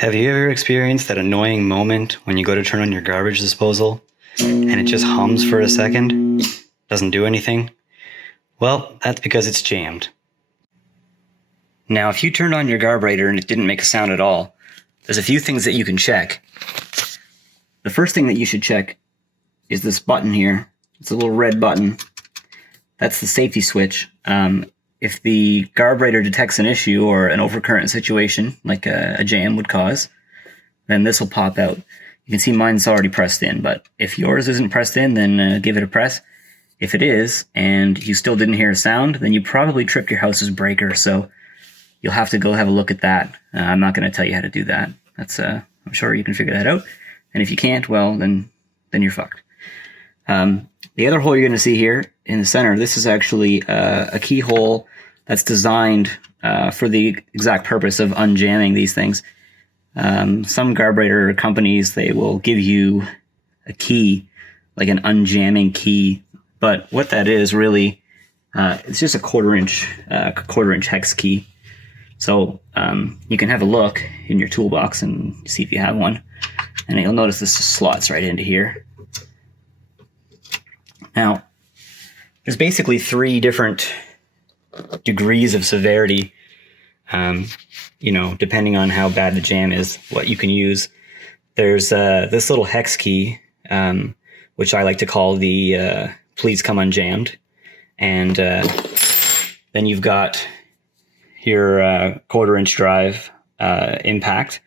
Have you ever experienced that annoying moment when you go to turn on your garbage disposal and it just hums for a second? Doesn't do anything? Well, that's because it's jammed. Now, if you turned on your garburator and it didn't make a sound at all, there's a few things that you can check. The first thing that you should check is this button here. It's a little red button. That's the safety switch. If the garburator detects an issue or an overcurrent situation, like a jam would cause, then this will pop out. You can see mine's already pressed in, but if yours isn't pressed in, then give it a press. If it is, and you still didn't hear a sound, then you probably tripped your house's breaker, so you'll have to go have a look at that. I'm not going to tell you how to do that. I'm sure you can figure that out. And if you can't, well, then you're fucked. The other hole you're going to see here in the center, this is actually a keyhole that's designed for the exact purpose of unjamming these things. Some garburator companies, they will give you a key, like an unjamming key. But what that is really, it's just a quarter inch hex key. So you can have a look in your toolbox and see if you have one. And you'll notice this slots right into here. Now, there's basically 3 different degrees of severity, depending on how bad the jam is, what you can use. There's this little hex key, which I like to call the please come unjammed. And then you've got your quarter inch drive impact,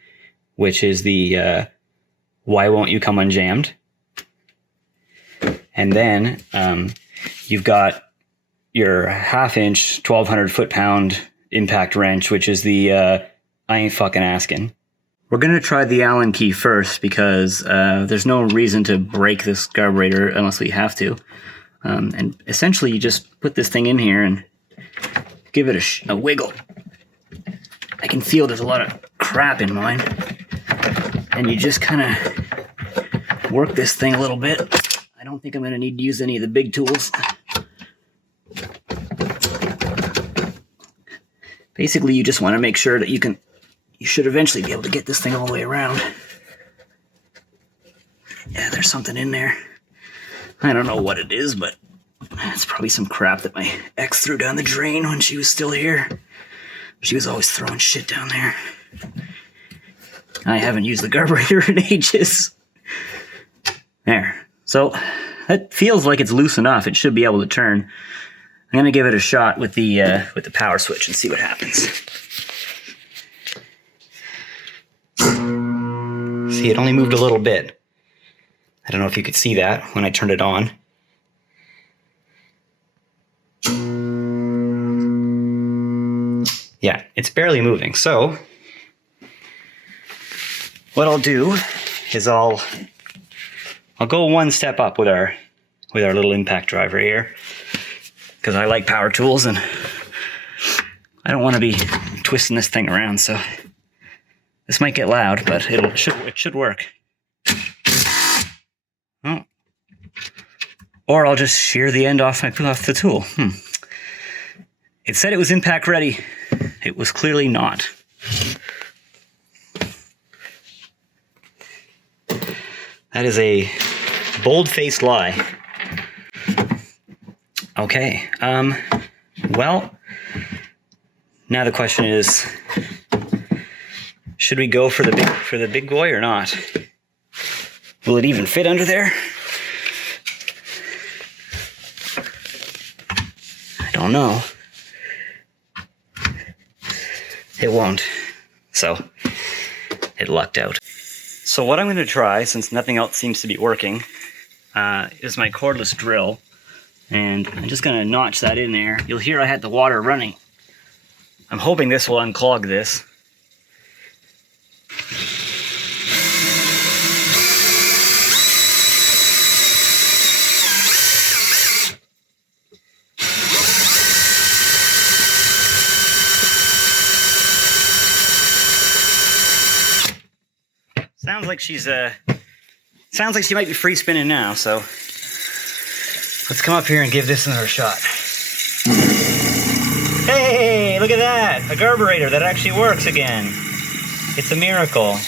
which is the why won't you come unjammed? And then you've got your half inch 1200 foot-pound impact wrench, which is the I ain't fucking asking. We're going to try the Allen key first because there's no reason to break this garburator unless we have to. And essentially you just put this thing in here and give it a wiggle. I can feel there's a lot of crap in mine. And you just kind of work this thing a little bit. I don't think I'm going to need to use any of the big tools. Basically, you just want to make sure that you should eventually be able to get this thing all the way around. Yeah, there's something in there. I don't know what it is, but it's probably some crap that my ex threw down the drain when she was still here. She was always throwing shit down there. I haven't used the garburator in ages. There. So, that feels like it's loose enough. It should be able to turn. I'm going to give it a shot with the power switch and see what happens. See, it only moved a little bit. I don't know if you could see that when I turned it on. Yeah, it's barely moving. So, what I'll do is I'll go one step up with our little impact driver here, because I like power tools and I don't want to be twisting this thing around. So this might get loud, but it should work. Oh. Or I'll just shear the end off the tool. It said it was impact ready. It was clearly not. That is a bold-faced lie. Okay, well, now the question is, should we go for the big boy or not? Will it even fit under there? I don't know. It won't. So, it lucked out. So what I'm going to try, since nothing else seems to be working, is my cordless drill. And I'm just going to notch that in there. You'll hear I had the water running. I'm hoping this will unclog this. Sounds like she might be free spinning now, so let's come up here and give this another shot. Hey, look at that! A garburator that actually works again. It's a miracle.